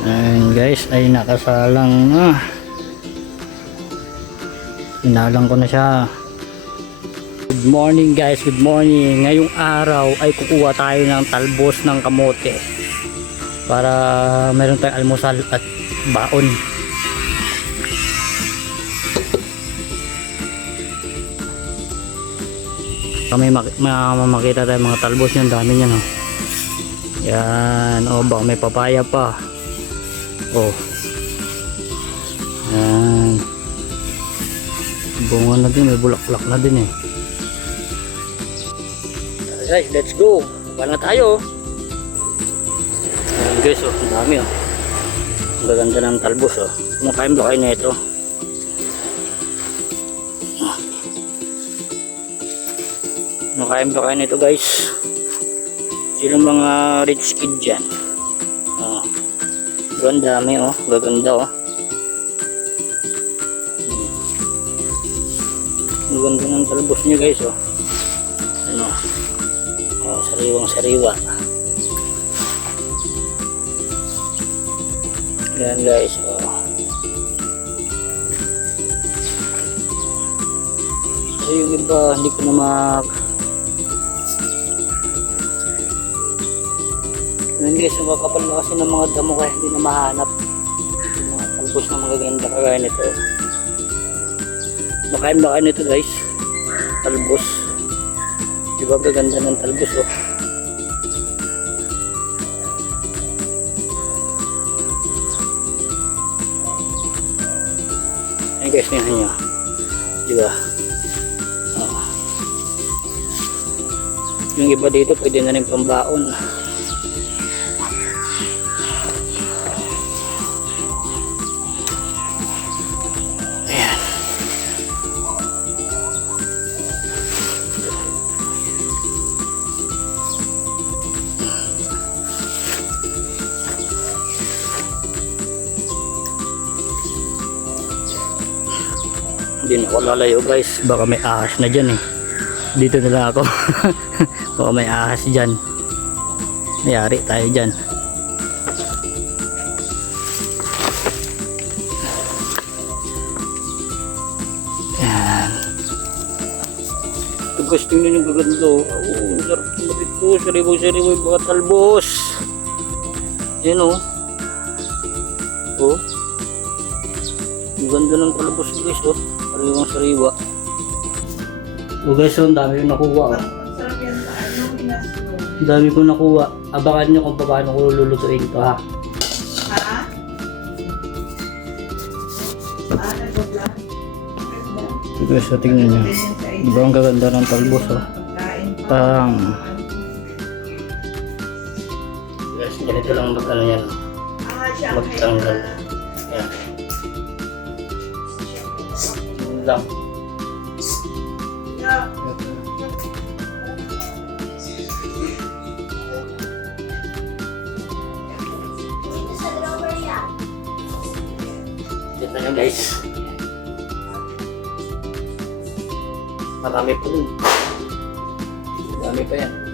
Ayan guys, ay nakasalang na. Inalang ko na siya. Good morning guys, good morning. Ngayong araw ay kukuha tayo ng talbos ng kamote para meron tayong almusal at baon. Kami makita tayo mga talbos yan, dami niyan oh. Yan, oh baka may papaya pa. Oh. Yan. Bunga na din, may bulaklak na din eh. Guys, let's go. Baba na tayo. Ayan guys, oh, ang dami oh. Ang gaganda ng talbos oh. Kumakain ba kayo na ito? Kumakain ba kayo nito guys? Sino mga rich kid dyan? Oh. Ang dami oh, gaganda oh. Ang ganda ng talbos niya guys oh. Ano? Oh, sariwang sariwa. Yan guys oh. So yung iba hindi ko na Yan guys, makakapal na kasi ng mga damo kaya hindi na mahanap mga talbos na magaganda kagaya nito. Makain ba kayo nito guys? Talbos. Diba gaganda ng talbos oh. Ayan guys, tingnan nyo. Diba? Oh. Yung iba dito pwede na rin pambaon. Hindi na ako lalayo guys, baka may ahas na dyan eh. Dito na lang ako. Baka may ahas dyan. Mayari tayo dyan. Yan. Ito guys, tingnan yung gaganda. Oh, sarap naman ito. Sariwa-sariwa yung mga talbos. Yan oh. Oh. Ang ganda ng talbos guys oh. Sariwang sariwa. So guys, so, ang dami yung nakuha. Ang dami ko nakuha. Abangan nyo kung paano ko lulutuin ito ha. So guys, so, tingnan nyo. Diba ang gaganda ng talbos oh. Parang guys, ganito lang mag-ano yan. Magtanggal. Yan. Lang. Kita nyo guys. Marami pa dun. Marami pa yan.